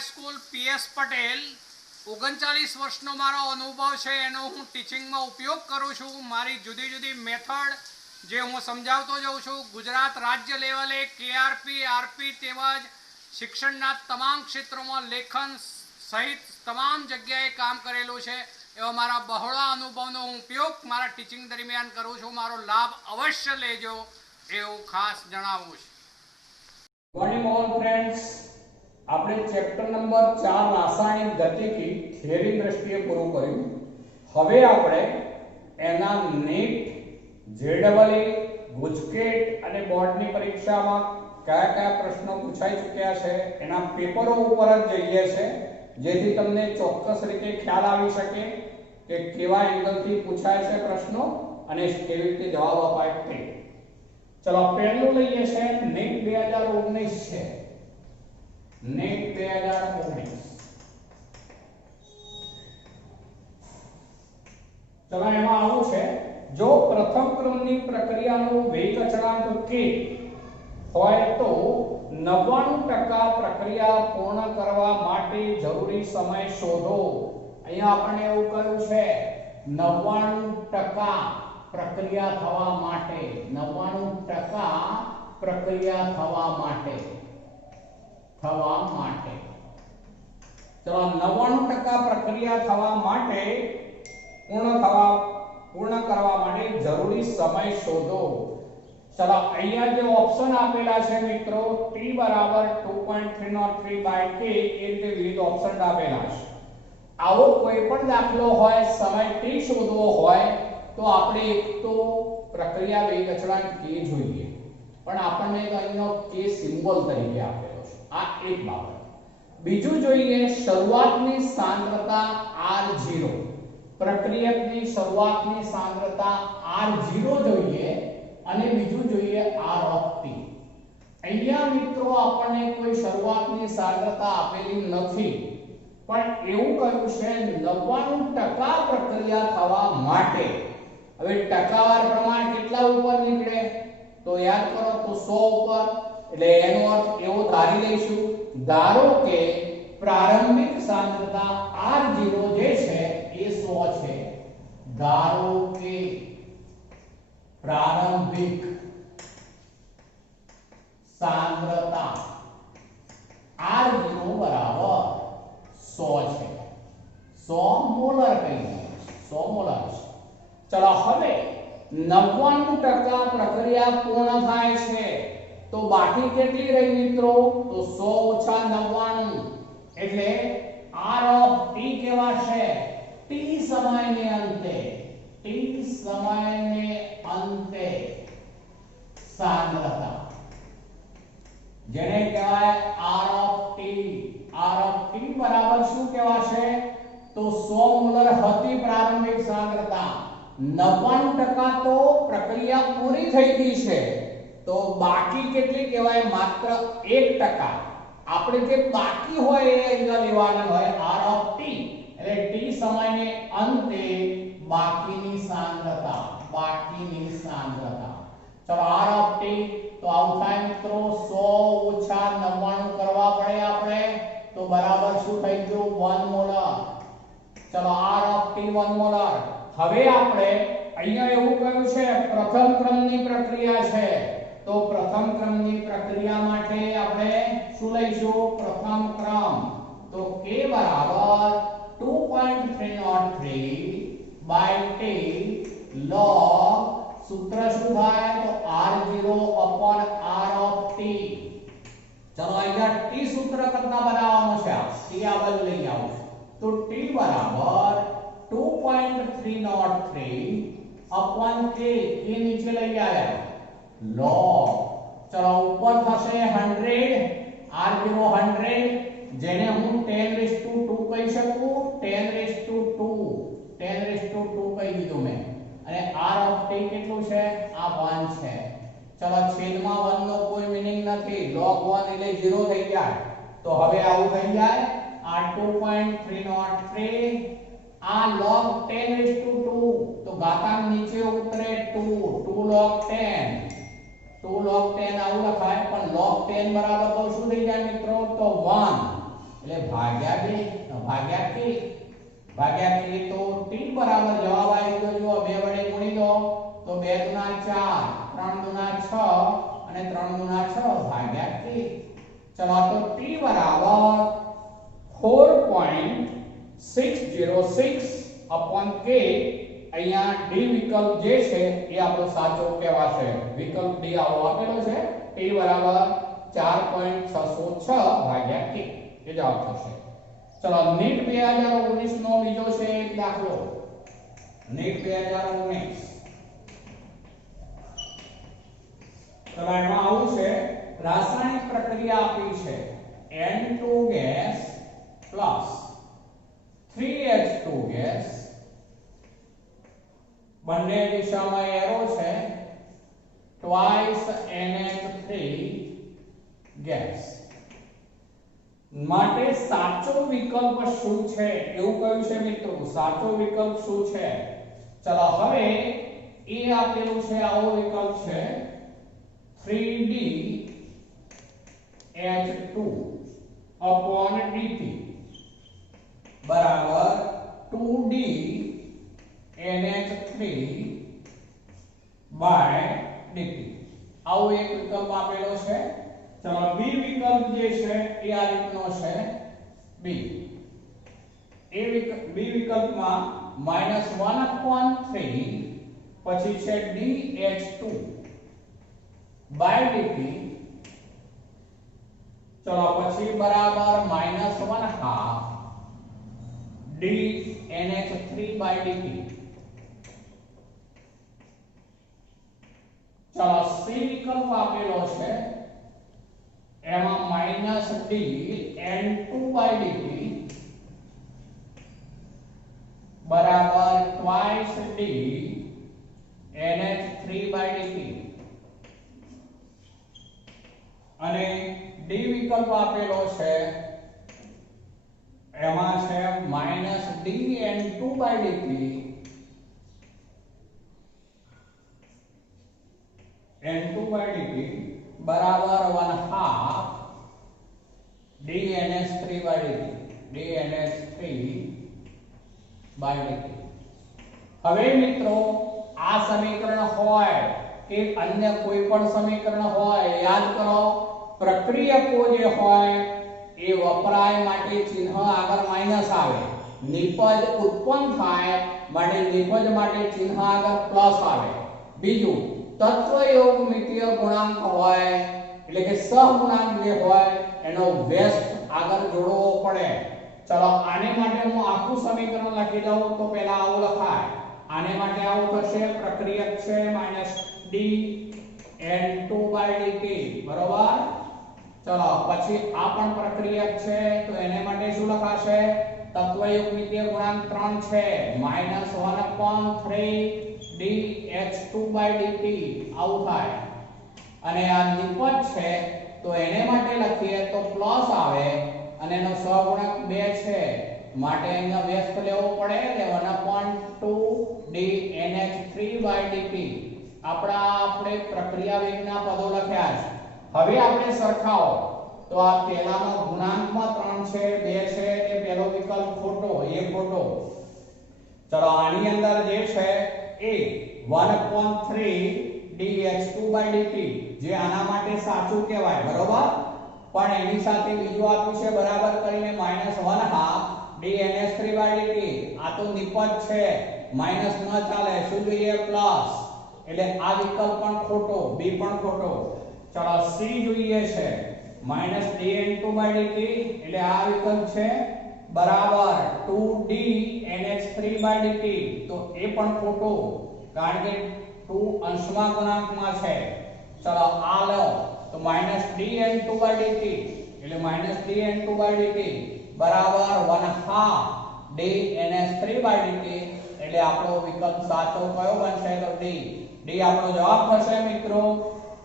School PS Patel 39 वर्षનો મારો અનુભવ છે એનો હું ટીચિંગમાં ઉપયોગ કરું છું। મારી જુદી જુદી મેથડ જે હું સમજાવતો જાઉં છું। ગુજરાત રાજ્ય લેવલે કેઆરપી આરપી તેમજ શિક્ષણના તમામ ક્ષેત્રોમાં લેખન સહિત તમામ જગ્યાએ કામ કરેલું છે। એવા મારા બહોળા અનુભવનો હું ઉપયોગ મારા ટીચિંગ દરમિયાન કરું છું। મારો લાભ અવશ્ય લેજો એવું ખાસ જણાવું છું। मॉर्निंग ऑल फ्रेंड्स, આપણે ચેપ્ટર નંબર 4 રાસાયણિક ગતિકી થિયરી દ્રષ્ટિએ પૂરું કર્યું। હવે આપણે એના નીટ, જેડબલઈ, ગુજકેટ અને બોર્ડની પરીક્ષામાં કયા કયા પ્રશ્નો પૂછાઈ ચૂક્યા છે એના પેપરો ઉપર જ જઈએ છે, જેથી તમને ચોક્કસ રીતે ખ્યાલ આવી શકે કે કેવા એંગલથી પૂછાય છે પ્રશ્નો અને કેવી રીતે જવાબ અપાય તે। चलो पहलू लईए छे नीट 2019 छे। नीट 2019 चलो एमा आवुं छे, जो प्रथम क्रमनी प्रक्रियानो वेग अचळांक k होय तो 99% प्रक्रिया पूर्ण करवा माटे जरूरी समय शोधो। अहींया आपणे एवुं कह्युं छे 99% प्रक्रिया थवा माटे, 99% प्रक्रिया थवा माटे चलो 99% प्रक्रिया थवा माटे पूर्ण करवा माटे जरूरी समय शोधो। चलो अहींया जे ऑप्शन आपेला छे मित्रों t बराबर 2.303/k ए रीते विविध ऑप्शन आपेला छे। आवो कोई पण दाखलो होय समय t शोधवो होय तो આપણે એક તો પ્રક્રિયા વેગ અચળાંક k જોઈએ, પણ આપણને તો અહીંનો k સિમ્બોલ તરીકે આપેલો છે, આ એક બાબત। બીજું જોઈએ શરૂઆતની સાંદ્રતા r0, પ્રક્રિયકની શરૂઆતની સાંદ્રતા r0 જોઈએ અને બીજું જોઈએ r of t। અહીંયા મિત્રો આપણને કોઈ શરૂઆતની સાંદ્રતા આપેલી નથી, પણ એવું કહ્યું છે 99% પ્રક્રિયા થવા માટે। હવે ટકાવાર પ્રમાણ કેટલા ઉપર નીકળે તો યાદ કરો તો 100 ઉપર, એટલે એનો અર્થ એવો ધારી લઈશું, ધારો કે પ્રારંભિક સાંદ્રતા r0 જે છે એ 100 છે। ધારો કે પ્રારંભિક સાંદ્રતા r0 બરાબર 100 છે। 100 મોલર કહીએ, 100 મોલર છે। चलो હવે 99% પ્રક્રિયા પૂર્ણ થાય છે તો બાકી કેટલી રહી મિત્રો તો 100 - 99 એટલે r of t કેવાશે t સમયને અંતે સાંદ્રતા, જેને કહેવાય r of t બરાબર શું કહેવાશે તો 100 મોલર હતી પ્રારંભિક સાંદ્રતા, 99% તો પ્રક્રિયા પૂરી થઈ ગઈ છે તો બાકી કેટલી કહેવાય માત્ર 1%। આપણે જે બાકી હોય એ અહીંયા લેવાનું હોય r of t, એટલે t સમયને અંતે બાકીની સાંદ્રતા। ચલો r of t તો આવું થાય મિત્રો 100 - 99 કરવા પડે આપણે તો બરાબર શું થઈ ગયું 1 મોલર। ચલો r of t 1 મોલર। હવે આપણે અહીંયા એવું કહ્યું છે પ્રથમ ક્રમની પ્રક્રિયા છે તો પ્રથમ ક્રમની પ્રક્રિયા માટે આપણે શું લઈશું પ્રથમ ક્રમ તો k બરાબર 2.303/t log सूत्र શું થાય તો r0 upon r of t। ચલો અહીંયા t સૂત્ર કરતા બનાવવાનું છે, t આ બાજુ લઈ આવું તો t બરાબર 2.303 upon k नीचे લઈ આયા log, ચલો ઉપર થશે 100 r0 100 જેને હું 10^2 કહી શકું, 10^2 કહી દીધું મેં, અને r of t કેટલું છે આ 1 છે। ચલો છેદમાં 1 નો કોઈ મીનિંગ નથી, log 1 એટલે 0 થઈ જાય તો હવે આવું થઈ જાય આ 2.303 आ log 10^2 तो घातांक नीचे उतरे 2 log 10 આવું લખાય, પણ log 10 બરાબર તો શું થઈ જાય મિત્રો તો 1, એટલે ભાગ્યા કે તો t બરાબર જવાબ આવી ગયો જો 2 વડે ગુણી દો તો 2 દુના 4 3 દુના 6 અને 3 દુના 6 ભાગ્યા k. ચલો તો t બરાબર 4.606 upon k. અહીંયા d વિકલ્પ જે છે એ આપણો સાચો કહેવાશે. વિકલ્પ d આવો આપેલો છે t બરાબર 4.606 ભાગ્યા k એ જવાબ થશે. ચલો નીટ 2019 નો બીજો છે એક દાખલો. નીટ 2019 ચલો એમાં આવું છે રાસાયણિક પ્રક્રિયા આપી છે N2 gas plus 3H2 gas બંને દિશામાં એરો છે ટ્વાઇસ NH3 ગેસ માટે સાચો વિકલ્પ શું છે એવું કહ્યું છે મિત્રો. સાચો વિકલ્પ શું છે? ચલો હવે એ આપેલું છે આવો વિકલ્પ છે 3DH2 upon dt બરાબર 2D NH3 by dt. આવો એક વિકલ્પ આપેલો છે. ચલો બી વિકલ્પ જે છે એ આ રીતનો છે બી. બી વિકલ્પમાં -1/3 પછી છે DH2 by dt. ચલો પછી બરાબર -1/2 DNH3 by dt. ચલો સી વિકલ્પ આપેલો છે એમાં -DN2 by dt બરાબર twice D NH3 by dt. અને ડી વિકલ્પ આપેલો છે એમાં છે -DN2 by dt N2 by dt બરાબર 1/2 DNH3 by dt DNH3 by dt. હવે મિત્રો આ સમીકરણ હોય કે અન્ય કોઈ પણ સમીકરણ હોય યાદ કરો પ્રક્રિયકો જે હોય એ વપરાય માટે ચિહ્ન આગળ માઈનસ આવે. નિપજ ઉત્પન્ન થાય માટે નિપજ માટે ચિહ્ન આગળ પ્લસ આવે. બીજું તત્વયોગમિતીય ગુણાંક હોય એટલે કે સહગુણાંક જે હોય એનો વ્યસ્ત આગળ જોડવો પડે. ચલો આને માટે હું આખું સમીકરણ લખી દઉં તો પહેલા આવું લખાય. આને માટે આવું થશે પ્રક્રિયક છે -DN2 by dt બરોબર. ચલો પછી આ પણ પ્રક્રિયક છે તો એને માટે શું લખાશે તત્વયુગ્મિતીય ગુણાંક 3 છે -1/3 DH2 by dt આવું થાય. અને આ નિપજ છે તો એને માટે લખીએ તો પ્લસ આવે અને એનો સહગુણક 2 છે માટે અહીંયા વ્યસ્ત લેવો પડે એટલે 1/2 DNH3 by dt. આપણે પ્રક્રિયા વેગના પદો લખ્યા છે. હવે આપણે સરખાવો તો આ પહેલાનો ગુણાંકમાં 3 છે 2 છે એ પહેલો વિકલ્પ ખોટો એ ખોટો. ચલો આની અંદર જે છે એ 1/3 DH2 by dt જે આના માટે સાચું કહેવાય બરોબર. પણ એની સાથે બીજું આપ્યું છે બરાબર કરીને -1/2 DNH3 by dt. આ તો નિપજ છે માઈનસ ન ચાલે શું જોઈએ પ્લસ એટલે આ વિકલ્પ પણ ખોટો બી પણ ખોટો. ચલો સી જોઈએ છે -DN2 by dt એટલે આ વિકલ્પ છે બરાબર 2D NH3 by dt તો એ પણ ખોટો કારણ કે 2 અંશમાં ગુણાંકમાં છે. ચલો આ લો તો -DN2 by dt એટલે -DN2 by dt બરાબર 1/2 DNH3 by dt એટલે આપણો વિકલ્પ સાચો કયો બનશે તો ડી. ડી આપણો જવાબ થશે મિત્રો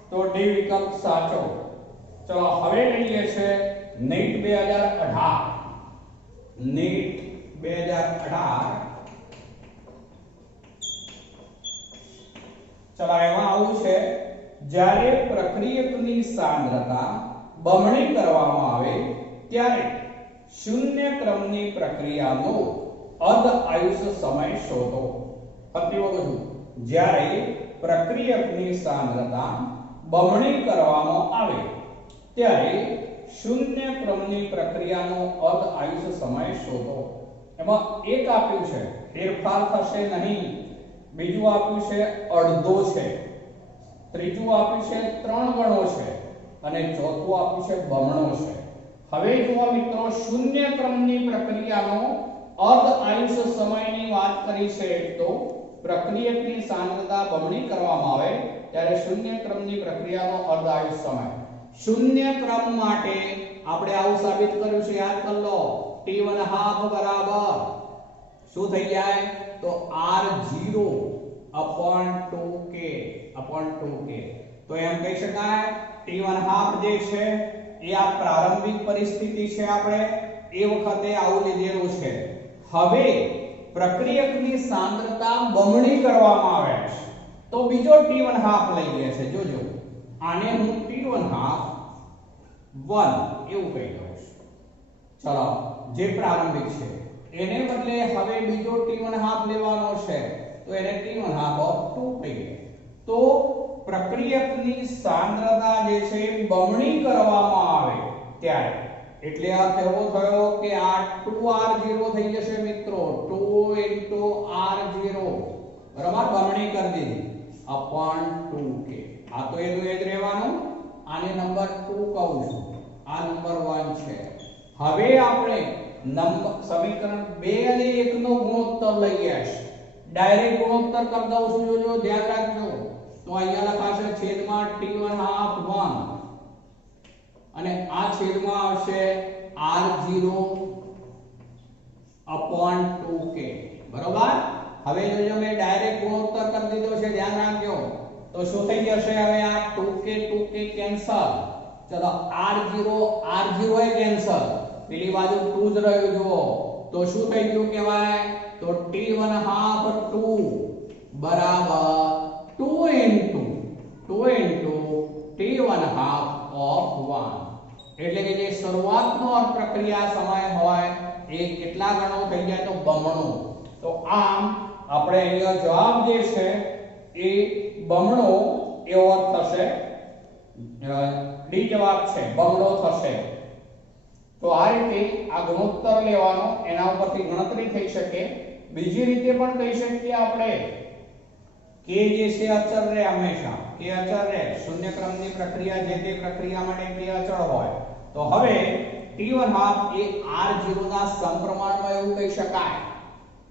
તો ડી વિકલ્પ સાચો. ચલો હવે લઈએ છે નીટ 2018. નીટ 2018 ચલો એમાં આવું છે જ્યારે પ્રક્રિયકની સાંદ્રતા બમણી કરવામાં આવે ત્યારે શૂન્ય ક્રમની પ્રક્રિયાનો અર્ધ આયુષ્ય સમય શોધો. ફરીથી બોલું છું. જ્યારે પ્રક્રિયકની સાંદ્રતા બમણી કરવામાં આવે ત્યારે શૂન્ય ક્રમની પ્રક્રિયાનો અર્ધ આયુષ્ય સમય શોધો. એમાં એક આપ્યું છે ફેરફાર થશે નહીં, બીજું આપ્યું છે અડધો છે, ત્રીજું આપ્યું છે 3 ગણો છે અને ચોથું આપ્યું છે બમણો છે. હવે જુઓ મિત્રો, શૂન્ય ક્રમની પ્રક્રિયાનો અર્ધ આયુષ્ય સમયની વાત કરી છે તો પ્રક્રિયકની સાંદ્રતા બમણી કરવામાં આવે ત્યારે શૂન્ય ક્રમની પ્રક્રિયાનો અર્ધ આયુષ્ય સમય. શૂન્ય ક્રમ માટે આપણે આવું સાબિત કર્યું છે, યાદ કરી લો. t1/2 બરાબર શું થઈ જાય તો r0 upon 2k upon 2k. તો એમ કહી શકાય t1/2 જે છે એ આ પ્રારંભિક પરિસ્થિતિ છે, આપણે એ વખતે આવું લીધેલું છે. હવે પ્રક્રિયકની સાંદ્રતા બમણી કરવામાં આવે છે તો બીજો t1/2 લઈ ગયા છે. જોજો, આને હું t1/2 1 એવું કહી દઉં છું. ચલો, જે પ્રારંભિક છે એને બદલે હવે બીજો t1/2 લેવાનો છે તો એને t1/2 કહીએ. તો પ્રક્રિયકની સાંદ્રતા જે છે બમણી કરવામાં આવે ત્યારે, એટલે આ કેવો થયો કે આ 2r0 થઈ જશે મિત્રો. 2 r0 બરાબર, બમણી કરી દીધી upon 2k. આ તો એનું એ જ રહેવાનું. આને નંબર 2 કહું છું, આ નંબર 1 છે. હવે આપણે સમીકરણ 2 અને 1 નો ગુણોત્તર લઈએ છીએ. ડાયરેક્ટ ગુણોત્તર કરી દઉં છું, જોજો, ધ્યાન રાખજો. તો અહીંયા લખાશે છેદમાં t1/2 1 અને આ છેદમાં આવશે r0 upon 2k. બરોબર. હવે જોજો, મેં ડાયરેક્ટ ગુણોત્તર કરી દીધો છે, ધ્યાન રાખજો. તો શું થઈ જશે? હવે આ 2k કેન્સલ. ચલો, r0 એ કેન્સલ, પેલી બાજુ 2 જ રહ્યું. જુઓ તો શું થઈ ગયું કહેવાય તો t1/2 2 બરાબર 2 into t1/2 of 1. એટલે કે જે શરૂઆતનો પ્રક્રિયા સમય હોય એ કેટલા ગણો થઈ જાય તો બમણો. તો આમ આપણે અહીંયા જવાબ જે છે એ બમણો એવો થશે. ડી જવાબ છે, બમણો થશે. તો આ રીતે આ ગુણોત્તર લેવાનો, એના ઉપરથી ગણતરી થઈ શકે. બીજી રીતે પણ કહી શકીએ આપણે કે જે છે અચળ રહે, હંમેશા કે અચળ રહે. શૂન્ય ક્રમની પ્રક્રિયા જે તે પ્રક્રિયા માટે કે અચળ હોય. તો હવે t1/2 એ r0 ના સમપ્રમાણમાં એવું કહી શકાય.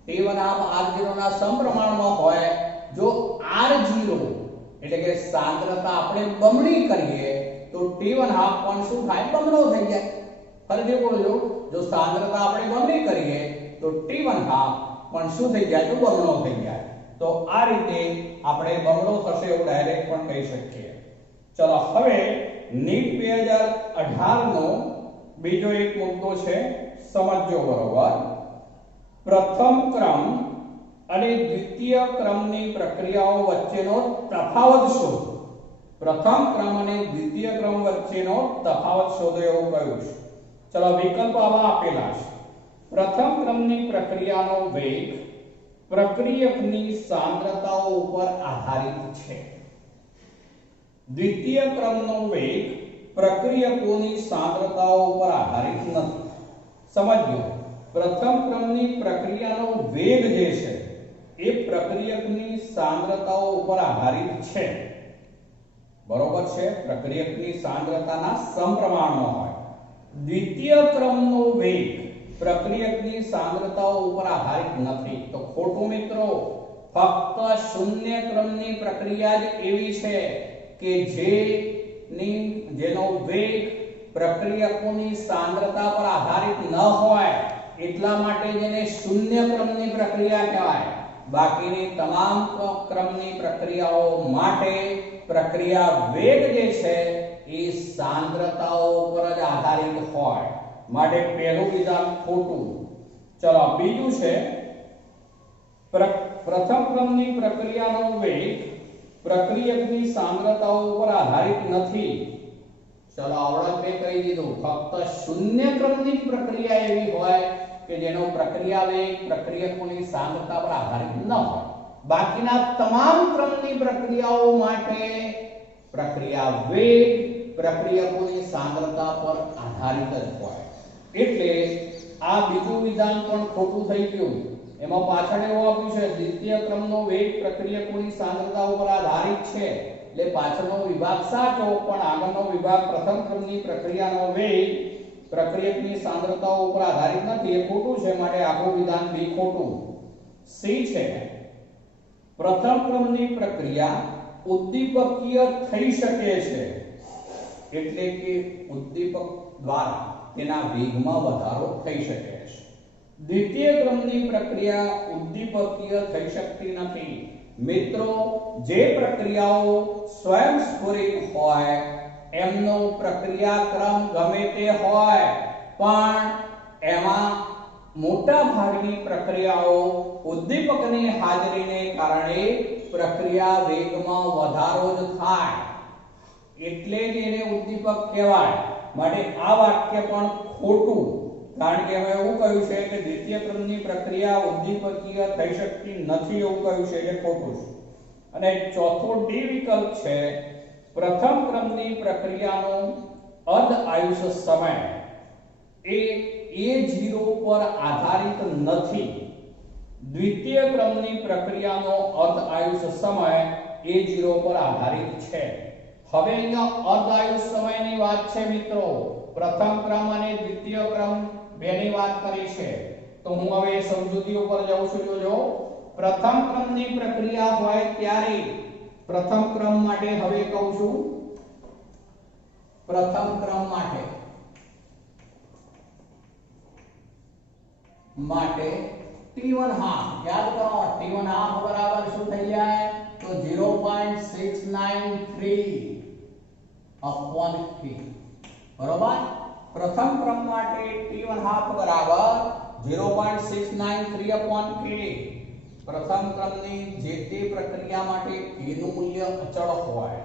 t1/2 r0 ના સમપ્રમાણમાં હોય. જો r0 એટલે કે સાંદ્રતા આપણે બમણી કરીએ તો t1/2 પણ શું થાય? બમણો થઈ જાય. ફરીથી બોલજો, જો સાંદ્રતા આપણે બમણી કરીએ તો t1/2 પણ શું થઈ જાય તો બમણો થઈ જાય. તો આ રીતે આપણે બમણો થશે એવું ડાયરેક્ટ પણ કહી શકીએ. ચલો, હવે નીટ 2018 નો બીજો એક મુદ્દો છે, સમજો બરોબર. પ્રથમ ક્રમ અને દ્વિતીય ક્રમની પ્રક્રિયાઓ વચ્ચેનો તફાવત શોધો. પ્રથમ ક્રમ અને દ્વિતીય ક્રમ વચ્ચેનો તફાવત શોધો એવું કહ્યું છે. ચલો, વિકલ્પ આવા આપેલા છે. પ્રથમ ક્રમની પ્રક્રિયાનો વેગ પ્રક્રિયકની સાંદ્રતાઓ ઉપર આધારિત છે. દ્વિતીય ક્રમનો વેગ પ્રક્રિયકોની સાંદ્રતાઓ ઉપર આધારિત નથી. સમજો, પ્રથમ ક્રમની પ્રક્રિયાનો વેગ જે છે એ પ્રક્રિયકની સાંદ્રતાઓ ઉપર આધારિત છે. બરોબર છે, પ્રક્રિયકની સાંદ્રતાના સમપ્રમાણમાં હોય. દ્વિતીય ક્રમનો વેગ પ્રક્રિયકની સાંદ્રતાઓ ઉપર આધારિત નથી. તો ખોટું મિત્રો. ફક્ત શૂન્ય ક્રમની પ્રક્રિયા જ એવી છે કે જેનો વેગ પ્રક્રિયકોની સાંદ્રતા પર આધારિત ન હોય, એટલા માટે જેને શૂન્ય ક્રમની પ્રક્રિયા કહેવાય. બાકીની તમામ ક્રમની પ્રક્રિયાઓ માટે પ્રક્રિયા વેગ જે છે એ સાંદ્રતાઓ પર જ આધારિત હોય. માટે પહેલું વિધાન ખોટું. ચલો, બીજું છે પ્રથમ ક્રમની પ્રક્રિયાનો વેગ પ્રક્રિયકની સાંદ્રતાઓ પર આધારિત નથી. ચલો આવડત બે કહી દીધું. ફક્ત શૂન્ય ક્રમની પ્રક્રિયા એવી હોય કે જેનો પ્રક્રિયા વેગ પ્રક્રિયકોની સાંદ્રતા પર આધારિત ન હોય. બાકીના તમામ ક્રમની પ્રક્રિયાઓ માટે પ્રક્રિયા વેગ પ્રક્રિયકોની સાંદ્રતા પર આધારિત જ હોય. એટલે આ બીજું વિધાન પણ ખોટું થઈ ગયું. એમાં પાછળ એવું આપ્યું છે દ્વિતીય ક્રમનો વેગ પ્રક્રિયકોની સાંદ્રતા ઉપર આધારિત છે. એટલે પાછળનો વિભાગ સાચો પણ આગળનો વિભાગ પ્રથમ ક્રમની પ્રક્રિયાનો વેગ પ્રક્રિયકની સાંદ્રતાઓ ઉપર આધારિત નથી એ ખોટું છે. માટે આખું વિધાન બી ખોટું. સી છે પ્રથમ ક્રમની પ્રક્રિયા ઉદ્દીપકીય થઈ શકે છે. એટલે કે ઉદ્દીપક દ્વારા તેના વેગમાં વધારો થઈ શકે છે. દ્વિતીય ક્રમની પ્રક્રિયા ઉદ્દીપકીય થઈ શકતી નથી. મિત્રો જે પ્રક્રિયાઓ સ્વયંસ્ફુરિત હોય એમનો પ્રક્રિયા ક્રમ ગમે તે હોય પણ એમાં મોટા ભાગની પ્રક્રિયાઓ ઉદ્દીપકની હાજરીને કારણે પ્રક્રિયા વેગમાં વધારો જ થાય એટલે જ એને ઉદ્દીપક કહેવાય. માટે આ વાક્ય પણ ખોટું. કારણ કે હવે એવું કહ્યું છે કે દ્વિતીય ક્રમની પ્રક્રિયા ઉદ્દીપકીય થઈ શકતી નથી એવું કહ્યું છે એટલે ખોટું છે. અને ચોથો ડી વિકલ્પ છે પ્રથમ ક્રમની પ્રક્રિયાનો અર્ધ આયુષ્ય સમય એ A0 પર આધારિત નથી. દ્વિતીય ક્રમની પ્રક્રિયાનો અર્ધ આયુષ્ય સમય A0 પર આધારિત છે. હવે અહીંયા અર્ધ આયુષ્ય સમયની વાત છે મિત્રો. પ્રથમ ક્રમ અને દ્વિતીય ક્રમ બેની વાત કરી છે. તો હું હવે સમજૂતી ઉપર જાઉં છું. જોજો પ્રથમ ક્રમની પ્રક્રિયા હોય ત્યારે પ્રથમ ક્રમ માટે હવે કહું છું પ્રથમ ક્રમ માટે T1 હાફ યાદ કરો. T1 હાફ બરાબર શું થઈ જાય તો 0.693 upon k બરોબર. પ્રથમ ક્રમ માટે T1 હાફ બરાબર 0.693 upon k. પ્રથમ ક્રમની જે તે પ્રક્રિયા માટે k નું મૂલ્ય અચળ હોય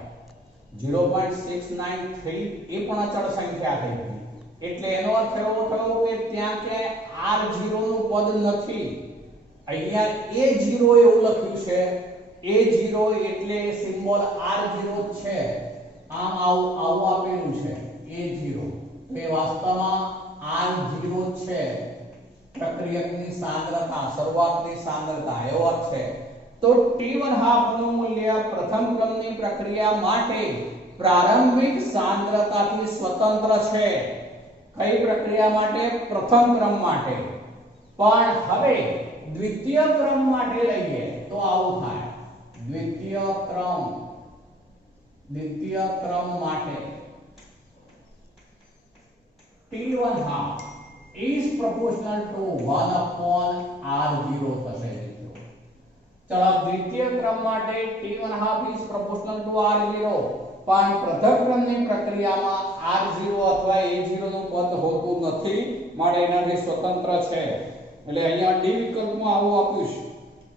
0.693 એ પણ અચળ સંખ્યા થઈ ગઈ. એટલે એનો અર્થ એવો થયો કે ત્યાં કે R0 નું પદ નથી. અહીંયા A0 એવું લખ્યું છે. A0 એટલે સિમ્બોલ R0 છે. આમ આવું આપેલું છે A0 એ વાસ્તવમાં R0 છે. પ્રક્રિયકની સાંદ્રતા શરૂઆતની સાંદ્રતા એવો અર્થ છે. તો T1 હાફ નું મૂલ્ય પ્રથમ ક્રમની પ્રક્રિયા માટે પ્રારંભિક સાંદ્રતાથી સ્વતંત્ર છે. કઈ પ્રક્રિયા માટે? પ્રથમ ક્રમ માટે. પણ હવે દ્વિતીય ક્રમ માટે લઈએ તો આવું થાય. દ્વિતીય ક્રમ માટે T1 half is proportional to 1 upon R0 થશે. ચલો દ્વિતીય ક્રમ માટે T1 half is proportional to R0 પણ પ્રથમ ક્રમની પ્રક્રિયામાં R0 અથવા A0 નું પદ હોતું નથી. માટે એનાથી સ્વતંત્ર છે. એટલે અહીંયા ડી વિકલ્પમાં આવું આપ્યું છે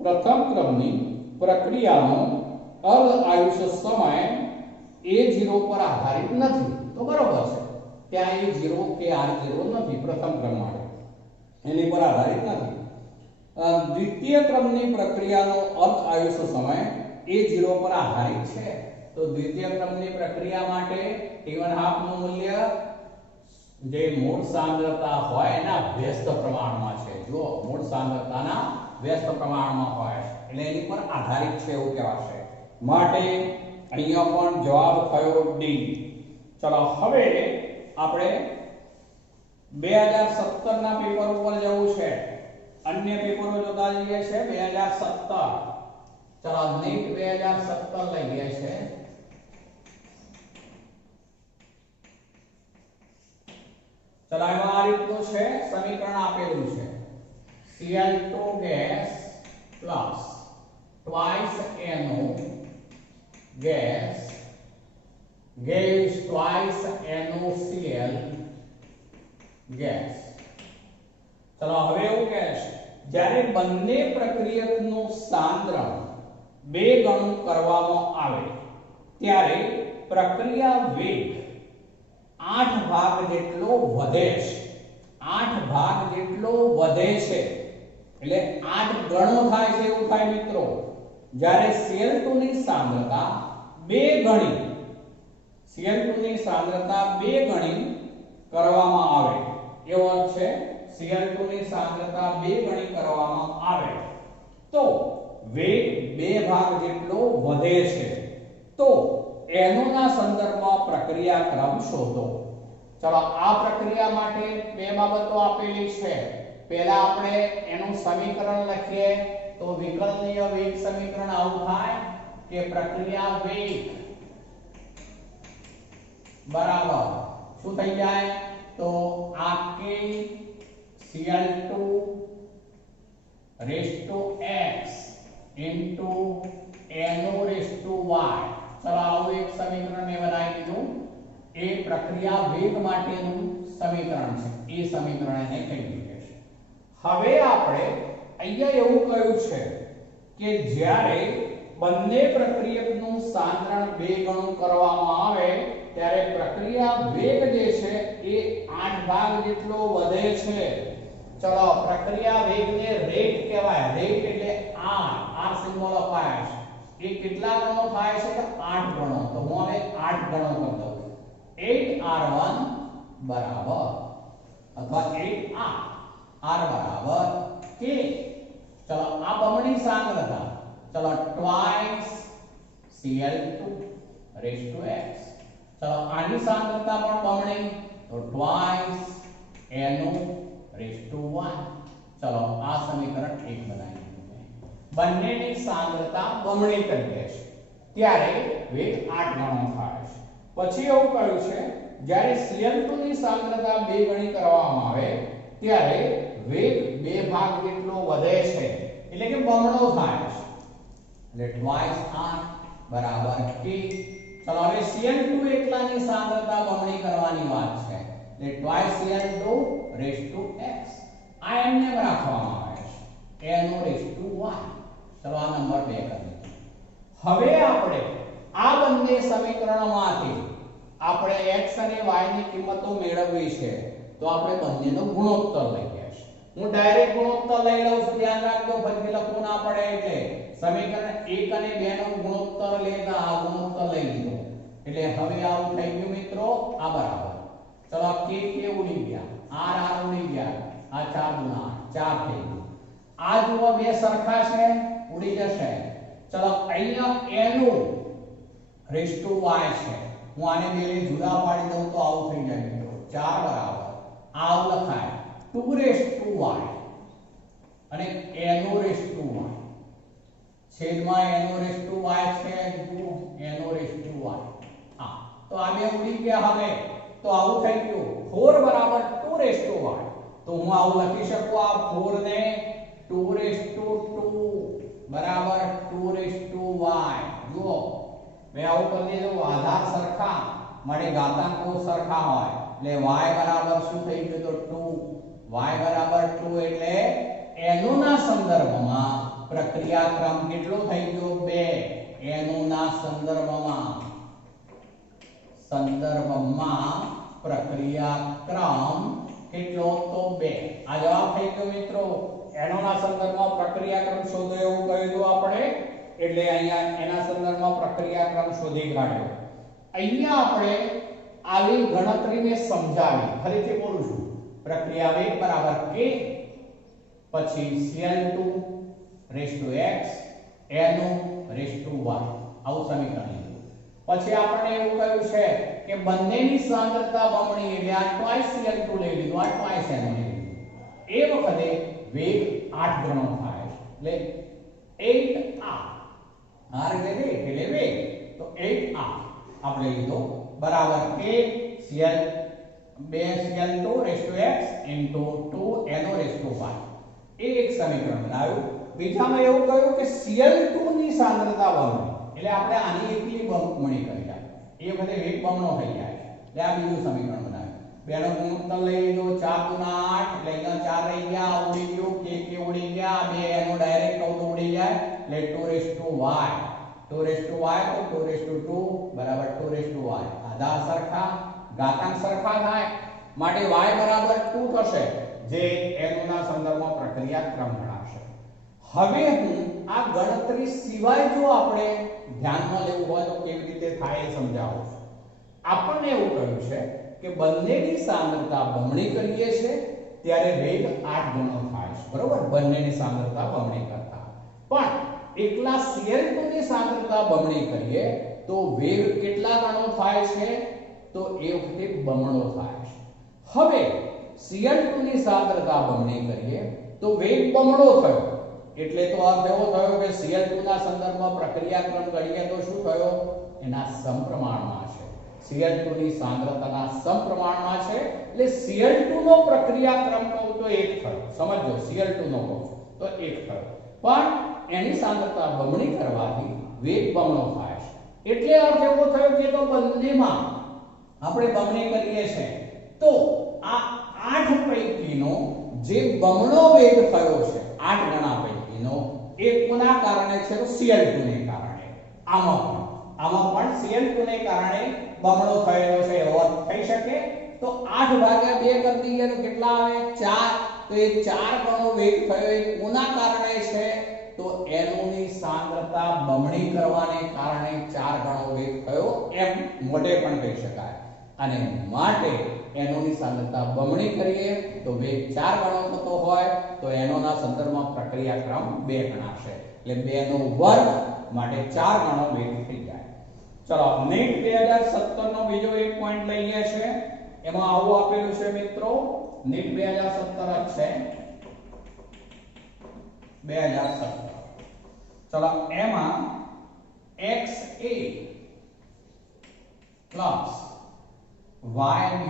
પ્રથમ ક્રમની પ્રક્રિયાનો અર્ધ આયુષ્ય સમય A0 પર આધારિત નથી. તો બરોબર છે. ત્યાં A0 કે R0 નથી પ્રથમ ક્રમ માટે એની પર આધારિત નથી. દ્વિતીય ક્રમની પ્રક્રિયાનો અર્ધ આયુષ્ય સમય A0 પર આધારિત છે. તો દ્વિતીય ક્રમની પ્રક્રિયા માટે T1 હાફ નું મૂલ્ય જે મૂળ સાંદ્રતા હોય એના વ્યસ્ત પ્રમાણમાં છે. જો મૂળ સાંદ્રતાના વ્યસ્ત પ્રમાણમાં હોય એટલે એની પર આધારિત છે એવું કહેવાશે. માટે અહીંયા પણ જવાબ થયો ડી. ચલો હવે આપણે 2017 ના પેપર ઉપર જવું છે. અન્ય પેપરો જોતા જઈએ છે. 2017 ચલો નીટ 2017 લઈએ છે. ચલો એમાં આ રીતનું છે સમીકરણ આપેલું છે Cl2 gas plus twice NO gas gives twice NOCl gas. ચલો હવે એવું કહે છે જ્યારે બંને પ્રક્રિયકનું સાંદ્રણ 2 ગણું કરવામાં આવે ત્યારે પ્રક્રિયા વેગ 8 ભાગ જેટલો વધે છે. 8 ભાગ જેટલો વધે છે એટલે 8 ગણો થાય છે એવું થાય મિત્રો. જ્યારે Cl2 ની સાંદ્રતા 2 ગણી Cl2 ની સાંદ્રતા 2 ગણી કરવામાં આવે એવો અર્થ છે. Cl2 ની સાંદ્રતા 2 ગણી કરવામાં આવે તો વેગ 2 ભાગ જેટલો વધે છે. તો એનો ના સંદર્ભમાં પ્રક્રિયા ક્રમ શોધો. ચલો આ પ્રક્રિયા માટે બે બાબતો આપેલી છે. પહેલા આપણે એનું સમીકરણ લખીએ તો વિકલનીય વેગ સમીકરણ આવું થાય કે પ્રક્રિયા વેગ બરાબર શું થઈ જાય તો આ k Cl2 raised to x into no raised to y. ચલો આવું એક સમીકરણ મેં બનાવી દીધું. એ પ્રક્રિયા વેગ માટેનું સમીકરણ છે. એ સમીકરણ એને કહીએ છે. હવે આપણે અહીંયા એવું કહ્યું છે કે જ્યારે બંને પ્રક્રિયકનું સાંદ્રણ 2 ગણું કરવામાં આવે ત્યારે પ્રક્રિયા વેગ જે છે એ 8 ભાગ જેટલો વધે છે. ચલો પ્રક્રિયા વેગને રેટ કહેવાય. રેટ એટલે r સિમ્બોલ અપાયા છે. એ કેટલા ગણો થાય છે કે 8 ગણો. તો હું હવે 8 ગણો કરી દઉં. 8r1 બરાબર અથવા 8r બરાબર k. ચલો આ બમણી સાંદ્રતા. ચલો twice Cl2 raised to x. ચલો આની સાંદ્રતા પણ બમણી તો twice No raised to 1. ચલો આ સમીકરણ 1 બનાવી દીધું. બંનેની સાંદ્રતા બમણી કરીએ છે ત્યારે વેગ 8 ગણો થાય છે. પછી એવું કહ્યું છે જ્યારે Cl2 ની સાંદ્રતા 2 ગણી કરવામાં આવે ત્યારે વેગ 2 ભાગ જેટલો વધે છે એટલે કે બમણો થાય છે. એટલે twice r બરાબર k. ચલો હવે Cl2 એકલાની સાંદ્રતા બમણી કરવાની વાત છે. એટલે twice Cl2 raised to x. આ એમને રાખવામાં આવે છે No raised to y. ચલો આ નંબર 2 કરી દીધો. હવે આપણે આ બંને સમીકરણોમાંથી આપણે x અને y ની કિંમતો મેળવવી છે તો આપણે બંનેનો ગુણોત્તર લઈએ છીએ. હું ડાયરેક્ટ ગુણોત્તર લઈ લઉં છું. ધ્યાન રાખજો ફરીથી લખવું ના પડે. એટલે સમીકરણ 1 અને 2 નો ગુણોત્તર લેતા આ ગુણોત્તર લઈ લીધો. એટલે હવે આવું થઈ ગયું મિત્રો. આ બરાબર ચલો k ઉડી ગયા, r ઉડી ગયા. આ 4 ગુણા 4 થઈ ગયું. આ જુઓ બે સરખા છે ઉડી જશે. ચલો અહીંયા n raised to y છે. હું આને બેને જુદા પાડી દઉં તો આવું થઈ જાય મિત્રો. 4 બરાબર આવું લખાય 2 raised to y અને no raised to y. છેદમાં no raised to y છે. જુઓ no raised to y. હા તો આ બે ઉડી ગયા. હવે તો આવું થઈ ગયું 4 બરાબર 2 raised to y. તો હું આવું લખી શકું આ 4 ને 2 raised to 2 બરાબર 2 raised to y. જુઓ મેં આવું કરી દીધું. આધાર સરખા મળે ઘાતાંકો સરખા હોય એટલે y બરાબર શું થઈ ગયું તો 2. y બરાબર 2 એટલે no ના સંદર્ભમાં પ્રક્રિયા ક્રમ કેટલો થઈ ગયો 2. no ના સંદર્ભમાં પ્રક્રિયા ક્રમ કેટલો તો 2. આ જવાબ થઈ ગયો મિત્રો. no ના સંદર્ભમાં પ્રક્રિયા ક્રમ શોધો એવું કહ્યું આપણે. એટલે અહીંયા એના સંદર્ભમાં પ્રક્રિયા ક્રમ શોધી કાઢ્યો. અહીંયા આપણે આવી ગણતરીને સમજાવી. ફરીથી બોલું છું. પ્રક્રિયા વેગ બરાબર k પછી Cl2 raised to x No raised to y. આવું સમીકરણ લીધું. પછી આપણે એવું કહ્યું છે કે બંનેની સાંદ્રતા બમણી એટલે આ twice Cl2 લઈ લીધું, આ twice No લઈ લીધું. એ વખતે વેગ 8 ગણો થાય છે. એટલે 8r r એટલે વેગ તો 8r આપણે લીધો બરાબર k Cl 2 Cl2 raised to x into 2 No raised to y. એ એક સમીકરણ બનાવ્યું. બીજામાં એવું કહ્યું કે Cl2 ની સાંદ્રતા બમણી એટલે આપણે આની એકલી બમણી કરી જાય. એ વખતે વેગ બમણો થઈ જાય. એટલે આ બીજું સમીકરણ બનાવ્યું. બેનો ગુણોત્તર લઈ લીધો 4 ગુણા 8 એટલે અહીંયા 4 રહી ગયા. ઉડી ગયું k ઉડી ગયા. બે એનો ડાયરેક્ટ કહું તો ઉડી જાય. એટલે 2 raised to y 2 raised to y તો 2 raised to 2 બરાબર 2 raised to y. આધાર સરખા ઘાતાંક સરખા થાય માટે y બરાબર 2 થશે જે n ના સંદર્ભમાં પ્રક્રિયા ક્રમ ગણાશે. હવે હું આ ગણતરી સિવાય જો આપણે ધ્યાનમાં લેવું હોય તો કેવી રીતે થાય એ સમજાવું છું. આપણને એવું કહ્યું છે કે બંનેની સાંદ્રતા બમણી કરીએ છે ત્યારે વેગ 8 ગણો થાય છે, બરોબર? બંનેની સાંદ્રતા બમણી કરતા. પણ એકલા Cl2 ની સાંદ્રતા બમણી કરીએ તો વેગ કેટલા ગણો થાય છે? તો એ વખતે બમણો થાય છે. હવે Cl2 ની સાંદ્રતા બમણી કરીએ તો વેગ બમણો થયો, એટલે તો અર્થ એવો થયો કે Cl2 ના સંદર્ભમાં પ્રક્રિયા ક્રમ ગણીએ તો શું થયો? એના સમપ્રમાણમાં છે. Cl2 ની સાંદ્રતાના સમપ્રમાણમાં છે એટલે Cl2 નો પ્રક્રિયા ક્રમ કહું તો 1 થયો. સમજો, Cl2 નો કહું તો 1 થયો, પણ એની સાંદ્રતા બમણી કરવાથી વેગ બમણો થાય છે. એટલે અર્થ એવો થયો કે તો બંનેમાં આપણે બમણી કરીએ છે તો આ 8 પૈકીનો જે બમણો વેગ થયો છે 8 ગણા પૈકીનો એ કોના કારણે છે? તો Cl2 ને કારણે. આમાં પણ Cl2 ને કારણે બમણો થયેલો છે એવો અર્થ થઈ શકે. તો 8 ભાગ્યા 2 કરી દઈએ તો કેટલા આવે? 4. તો એ 4 ગણો વેગ થયો એ કોના કારણે છે? તો NO ની સાંદ્રતા બમણી કરવાને કારણે 4 ગણો વેગ થયો એમ મોઢે પણ કહી શકાય. અને માટે NO ની સાંદ્રતા બમણી કરીએ તો વેગ 4 ગણો થતો હોય તો NO ના સંદર્ભમાં પ્રક્રિયા ક્રમ 2 ગણાશે. એટલે 2 નો વર્ગ માટે 4 ગણો વેગ થઈ જાય. ચલો નીટ 2017 નો બીજો એક પોઈન્ટ લઈએ છે. એમાં આવું આપેલું છે મિત્રો, નીટ 2017 જ છે, 2017. ચલો એમાં XA plus YB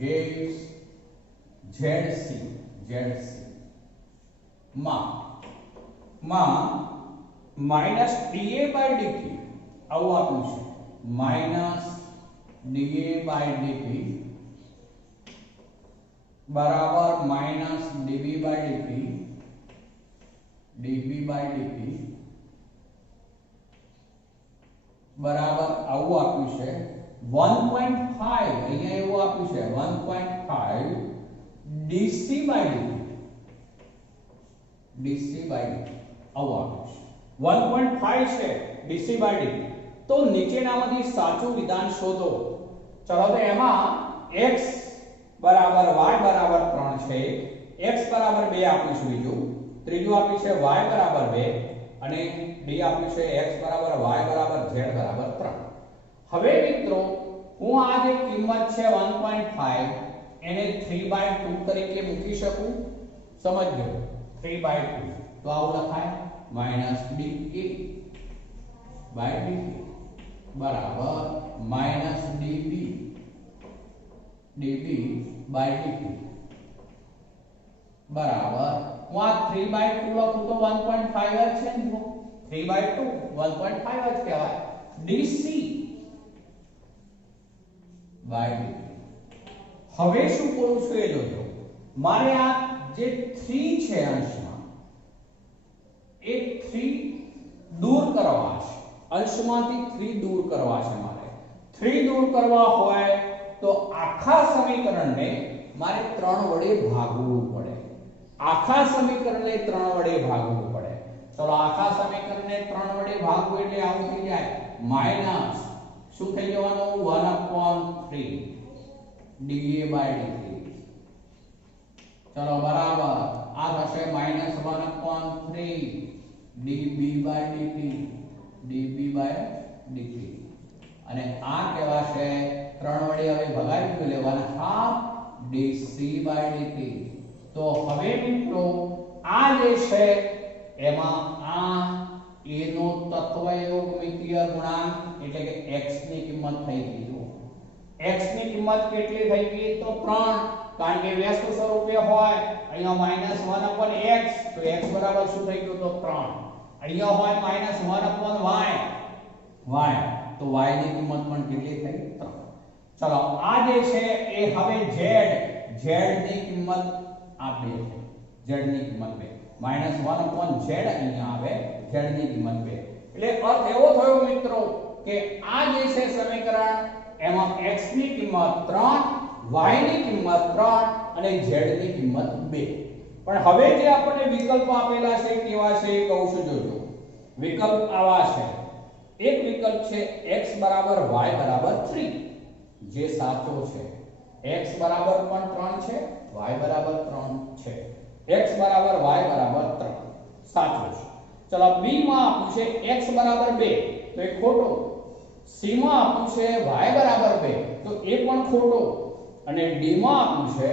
gives ZC માં minus dA by dt આવું આપ્યું છે. minus dA by dt બરાબર minus dB by dt બરાબર આવું આપ્યું છે 1.5. અહીંયા એવું આપ્યું છે 1.5 dC by dt આવું આપ્યું છે. 1.5 છે dC by dt. તો નીચેનામાંથી સાચું વિધાન શોધો. ચલો તો એમાં x બરાબર y બરાબર 3 છે, x બરાબર 2 આપ્યું છે, ત્રીજું આપ્યું છે y બરાબર 2 અને d આપ્યું છે x બરાબર y બરાબર z બરાબર 3. હવે મિત્રો હું આ જે કિંમત છે 1.5 એને 3/2 તરીકે મૂકી શકું. સમજો 3/2 તો આવું લખાય minus dA by dt બરાબર minus dB by dt બરાબર હું આ 3/2 લખું તો 1.5 જ છે ને, 3/2 1.5 જ કહેવાય. dC by dt. હવે શું કરું છું એ જોજો. મારે આ જે 3 છે અંશમાં એ 3 દૂર કરવા છે. અંશમાંથી 3 દૂર કરવા છે. મારે 3 દૂર કરવા હોય તો આખા સમીકરણને મારે 3 વડે ભાગવું પડે. આખા સમીકરણને 3 વડે ભાગવું પડે. ચલો આખા સમીકરણને 3 વડે ભાગવું એટલે આવું થઈ જાય માઈનસ શું થઈ જવાનું 1/3 dA by dt. ચલો બરાબર આ થશે -1/3 dB by dt અને આ કહેવાશે 3 વડે હવે ભગાવી દો લેવાના હાફ dC by dt. તો હવે મિત્રો આ જે છે એમાં આ a નો તત્વયોગમિતીય ગુણાંક એટલે કે x ની કિંમત થઈ ગઈ. x ની કિંમત કેટલી થઈ ગઈ? તો 3, કારણ કે વ્યસ્ત સ્વરૂપે હોય. અહીંયા -1/x તો x બરાબર શું થઈ ગયું? તો 3. અહીંયા હોય -1/y તો y ની કિંમત પણ કેટલી થઈ? 3. ચલો આ જે છે એ હવે z ની કિંમત આ 2 છે. z ની કિંમત 2 -1/z અહીંયા આવે z ની કિંમત 2. એટલે અર્થ એવો થયો મિત્રો કે આ જે છે સમીકરણ એમાં x ની કિંમત 3, y ની કિંમત 3 અને z ની કિંમત 2. પણ હવે જે આપણને વિકલ્પ આપેલા છે કેવા છે એ કહું છું જોજો. વિકલ્પ આવા છે. એક વિકલ્પ છે x બરાબર y બરાબર 3, જે સાચો છે. x બરાબર પણ 3 છે, y બરાબર 3 છે. x બરાબર y બરાબર 3 સાચો છે. ચલો b માં આપ્યું છે x બરાબર 2 તો એ ખોટો. c માં આપ્યું છે y બરાબર 2 તો એ પણ ખોટો. અને d માં આપ્યું છે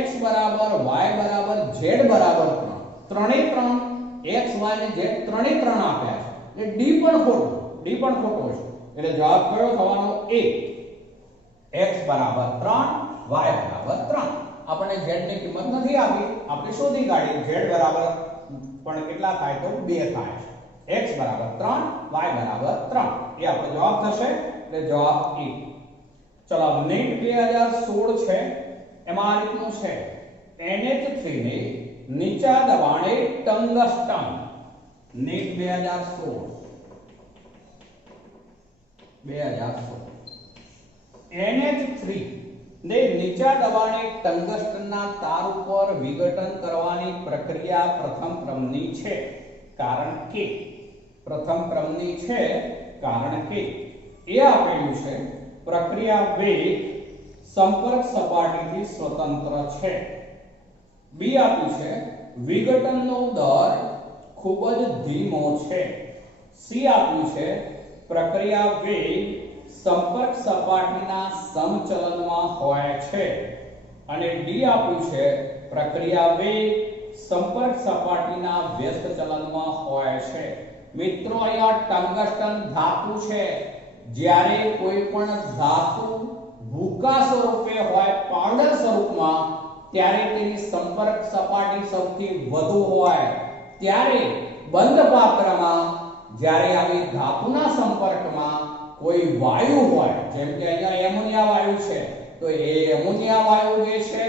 x બરાબર y બરાબર z બરાબર 3. ત્રણે 3 x y અને z ત્રણે 3 આપ્યા છે. એટલે d પણ ખોટો. d પણ ખોટો છે. એટલે જવાબ કયો થવાનો? a. x બરાબર 3, y બરાબર 3. આપણને z ની કિંમત નથી આપી, આપણે શોધી કાઢી. z બરાબર પણ કેટલા થાય તો 2 થાય છે. x બરાબર 3, y બરાબર 3 એ આપણો જવાબ થશે. એટલે જવાબ a. ચલો નીટ 2016 છે એમાં આ રીતનું છે. NH3 ને નીચા દબાણે ટંગસ્ટન. નીટ 2016 NH3 ને નીચા દબાણે ટંગસ્ટનના તાર ઉપર વિઘટન કરવાની પ્રક્રિયા પ્રથમ ક્રમની છે. કારણ કે પ્રથમ ક્રમની છે કારણ કે એ આપેલું છે પ્રક્રિયા વેગ સંપર્ક સપાટીથી સ્વતંત્ર છે. બી આપ્યું છે વિઘટનનો દર ખૂબ જ ધીમો છે. સી આપ્યું છે પ્રક્રિયા વેગ સંપર્ક સપાટીના સમચલનમાં હોય છે. અને ડી આપ્યું છે પ્રક્રિયા વેગ સંપર્ક સપાટીના વ્યસ્ત ચલનમાં હોય છે. મિત્રો અહીંયા ટંગસ્ટન ધાતુ છે. જ્યારે કોઈ પણ ધાતુ ભૂકા સ્વરૂપે હોય, પાવડર સ્વરૂપમાં, ત્યારે તેની સંપર્ક સપાટી સૌથી વધુ હોય. ત્યારે બંધ પાત્રમાં જ્યારે આવી ધાતુના સંપર્કમાં કોઈ વાયુ હોય, જેમ કે અહીંયા એમોનિયા વાયુ છે, તો એ એમોનિયા વાયુ જે છે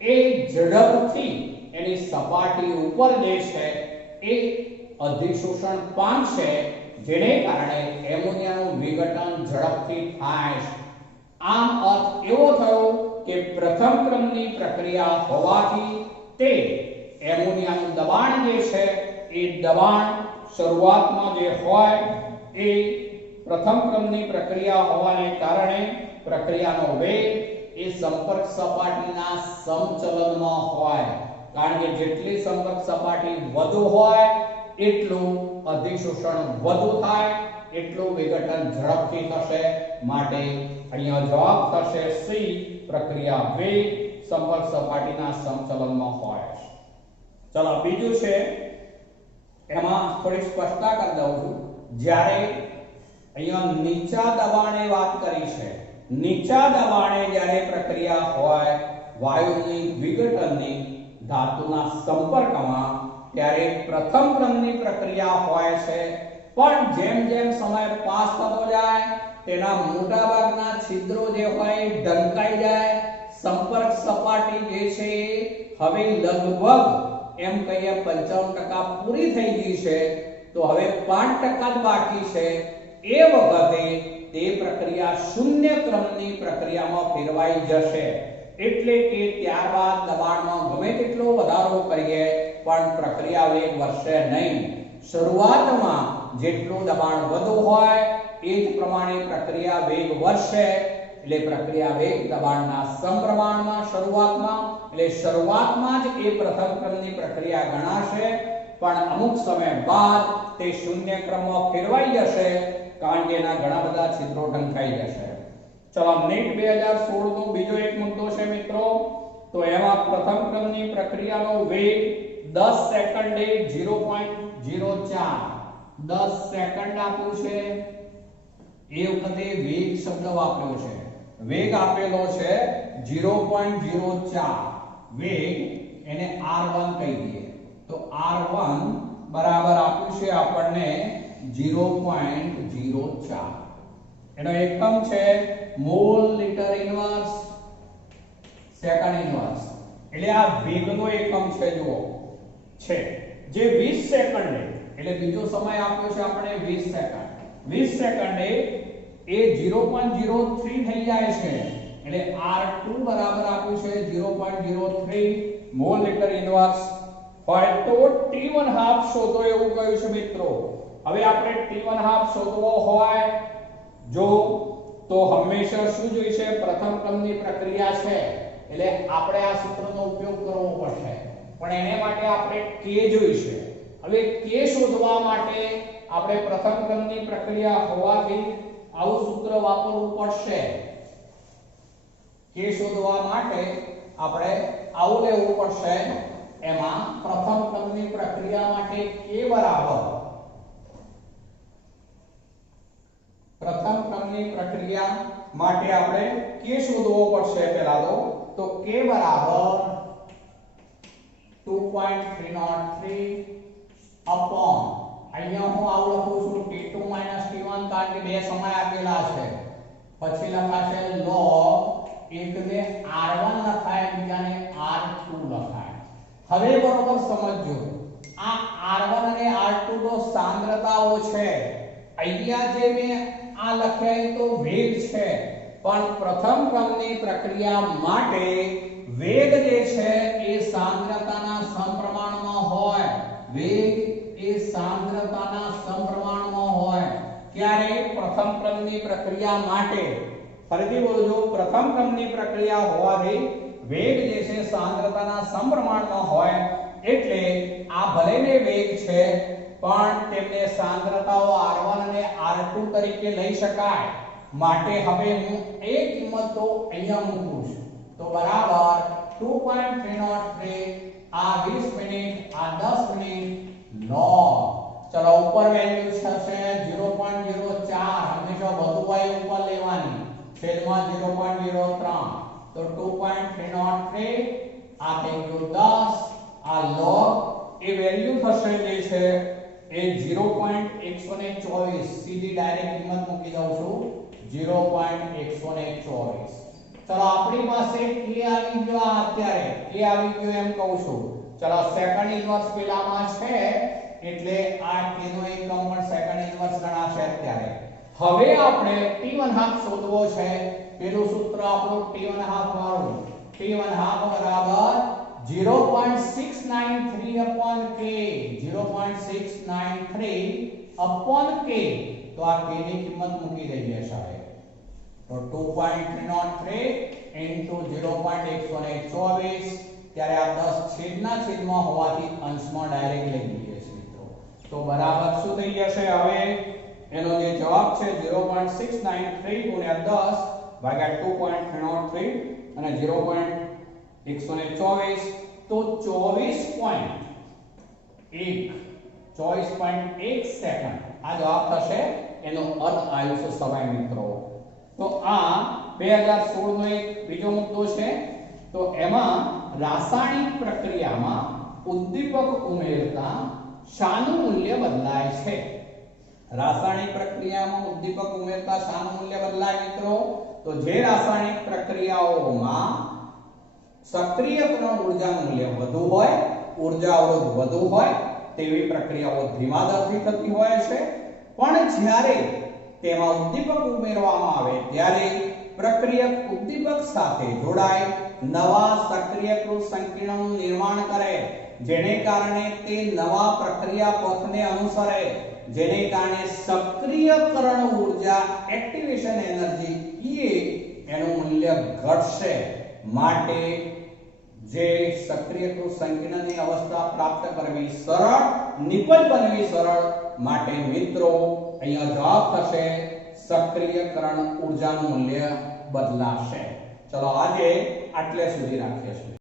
એ ઝડપથી એની સપાટી ઉપર જે છે એ અધિશોષણ પામશે, જેને કારણે એમોનિયાનું વિઘટન ઝડપથી થાય છે. આમ અર્થ એવો થયો કે પ્રથમ ક્રમની પ્રક્રિયા હોવાથી તે એમોનિયાનું દબાણ જે છે એ દબાણ શરૂઆતમાં જે હોય એ પ્રથમ ક્રમની પ્રક્રિયા હોવાને કારણે પ્રક્રિયાનો વેગ એ સંપર્ક સપાટીના સમચલનમાં હોય. કારણ કે જેટલી સંપર્ક સપાટી વધુ હોય એટલું અધિશોષણ વધુ થાય, એટલું વિઘટન ઝડપથી થશે. માટે અહીંયા જવાબ થશે સી, પ્રક્રિયા વેગ સંપર્ક સપાટીના સમચલનમાં હોય. ચલો બીજું છે એમાં થોડી સ્પષ્ટતા કરી દઉં છું. જ્યારે અહીંયા નીચા દબાણે વાત કરી છે, નીચા દબાણે જ્યારે પ્રક્રિયા હોય વાયુની વિઘટનની ધાતુના સંપર્કમાં, ત્યારે પ્રથમ ક્રમની પ્રક્રિયા હોય છે. પણ જેમ જેમ સમય પાસ થતો જાય તેના મોટા ભાગના છિદ્રો જે હોય ઢંકાઈ જાય. સંપર્ક સપાટી જે છે હવે લગભગ એમ કહીએ 55% પૂરી થઈ ગઈ છે, તો હવે 5% જ બાકી છે. એ વખતે તે પ્રક્રિયા શૂન્ય ક્રમની પ્રક્રિયામાં ફેરવાઈ જશે. એટલે કે ત્યારબાદ દબાણમાં ગમે તેટલો વધારો કરીએ પણ પ્રક્રિયા વેગ વધશે નહીં. શરૂઆતમાં જેટલું દબાણ વધુ હોય એ જ પ્રમાણે પ્રક્રિયા વેગ વધશે. એટલે પ્રક્રિયા વેગ દબાણના સમપ્રમાણમાં શરૂઆતમાં, એટલે શરૂઆતમાં જ એ પ્રથમ ક્રમની પ્રક્રિયા ગણાશે. પણ અમુક સમય બાદ તે શૂન્ય ક્રમમાં ફેરવાઈ જશે, કારણ કે એના ઘણા બધા છિદ્રો ઢંકાઈ જશે. ચલો નીટ 2016 નો બીજો એક મુદ્દો છે મિત્રો. તો એમાં પ્રથમ ક્રમની પ્રક્રિયાનો વેગ 10 સેકન્ડે 0.04 10 સેકન્ડ આપ્યું છે. એ વખતે વેગ શબ્દ વાપર્યો છે. વેગ આપેલો છે 0.04. વેગ એને r1 કહી દઈએ. તો r1 બરાબર આપ્યું છે આપણને 0.04. એનો એકમ છે mole metre inverse second inverse. એટલે આ વેગનો એકમ છે જુઓ છે જે 20 સેકન્ડે, એટલે બીજો સમય આપ્યો છે આપણે 20 સેકન્ડ. 20 સેકન્ડે એ 0.03 થઈ જાય છે એટલે R2 બરાબર આપ્યું છે 0.03 મોલ મીટર ઇન્વર્સ હોય તો T1/2 શોધો એવું કહ્યું છે મિત્રો. હવે આપણે T1/2 શોધવો હોય જો તો હંમેશા શું જોઈશે પ્રથમ ક્રમની પ્રક્રિયા છે એટલે આપણે આ સૂત્રનો ઉપયોગ કરવો પડશે પણ એને માટે આપણે k જોઈશે. હવે k શોધવા માટે આપણે પ્રથમ ક્રમની પ્રક્રિયા હોવાથી આવું સૂત્ર વાપરવું પડશે. k શોધવા માટે આપણે આવું લેવું પડશે. એમાં પ્રથમ ક્રમની પ્રક્રિયા માટે k બરાબર પ્રથમ ક્રમની પ્રક્રિયા માટે આપણે k શોધવો પડશે પહેલા તો k બરાબર 2.303 upon અહીંયા હું આવું લખું છું t2 t1 કારણ કે બે સમય આપેલા છે. પછી લખાશે log એકને r1 લખાય બીજાને r2 લખાય. હવે બરોબર સમજજો આ r1 અને r2 તો સાંદ્રતાઓ છે. અહીંયા જે મેં આ લખ્યા એ તો વેગ છે પણ પ્રથમ ક્રમની પ્રક્રિયા માટે વેગ જે છે એ સાંદ્રતાના સમપ્રમાણમાં હોય. વેગ એ સાંદ્રતાના સમપ્રમાણમાં હોય. ક્યારે પ્રથમ ક્રમની પ્રક્રિયા માટે ફરીથી બોલજો પ્રથમ ક્રમની પ્રક્રિયા હોવાથી વેગ જે છે સાંદ્રતાના સમપ્રમાણમાં હોય એટલે આ ભલેને વેગ છે પણ તેમને સાંદ્રતાઓ r1 અને r2 તરીકે લઈ શકાય. માટે હવે હું એ કિંમત તો અહીંયા મૂકું છું તો બરાબર 2.303 આ 20 મિનિટ આ 10 મિનિટ log ચલો ઉપર વેલ્યુ થશે 0.04 હંમેશા વધુ હોય ઉપર લેવાની છેદમાં 0.03 તો 2.303 આ થઈ ગયું 10 આ log એ વેલ્યુ થશે જે છે એ 0.124 સીધી ડાયરેક્ટ કિંમત મૂકી દઉં છું 0.124. ચલો આપણી પાસે k આવી ગયો અત્યારે k આવી ગયો એમ કહું છું. ચલો સેકન્ડ ઇન્વર્સ પેલામાં છે એટલે આ k નો એકમ પણ સેકન્ડ ઇન્વર્સ ગણાશે અત્યારે. હવે આપણે t1/2 શોધવો છે. પેલું સૂત્ર આપણું t1/2 વાળું t1/2 બરાબર 0.693 upon k 0.693 upon k તો આ k ની કિંમત મૂકી દઈએ સાહેબ તો 2.303 into 0.124 ત્યારે આ 10 છેદના છેદમાં હોવાથી અંશમાં ડાયરેક્ટ લઈ લઈએ છીએ મિત્રો. તો બરાબર શું થઈ જશે હવે એનો જે જવાબ છે 0.693 ગુણ્યા 10 ભાગ્યા 2.303 અને 0.124 તો 24.1 સેકન્ડ આ જવાબ થશે. એનો અર્થ આવ્યો છે સવાય મિત્રો. તો આ 2016 નો એક બીજો મુદ્દો છે. તો એમાં રાસાયણિક પ્રક્રિયામાં ઉદ્દીપક ઉમેરતા શાનું મૂલ્ય બદલાય છે. રાસાયણિક પ્રક્રિયામાં ઉદ્દીપક ઉમેરતા શાનું મૂલ્ય બદલાય મિત્રો તો જે રાસાયણિક પ્રક્રિયાઓમાં સક્રિયકરણ ઊર્જાનું મૂલ્ય વધુ હોય ઊર્જા અવરોધ વધુ હોય તેવી પ્રક્રિયાઓ ધીમા દરથી થતી હોય છે. પણ જ્યારે તેમાં ઉદ્દીપક ઉમેરવામાં આવે ત્યારે પ્રક્રિયક ઉદ્દીપક સાથે જોડાય નવા સક્રિયકૃત સંકીર્ણનું નિર્માણ કરે જેને કારણે તે નવા પ્રક્રિયા પથને અનુસરે જેને કારણે સક્રિયકરણ ઊર્જા એક્ટિવેશન એનર્જી એ એનું મૂલ્ય ઘટશે. માટે જે સક્રિયકૃત સંકીર્ણની અવસ્થા પ્રાપ્ત કરવી સરળ નિપજ બનવી સરળ માટે મિત્રો અહીંયા જવાબ થશે સક્રિયકરણ ઊર્જાનું મૂલ્ય બદલાશે. ચલો આજે આટલે સુધી રાખીએ છીએ.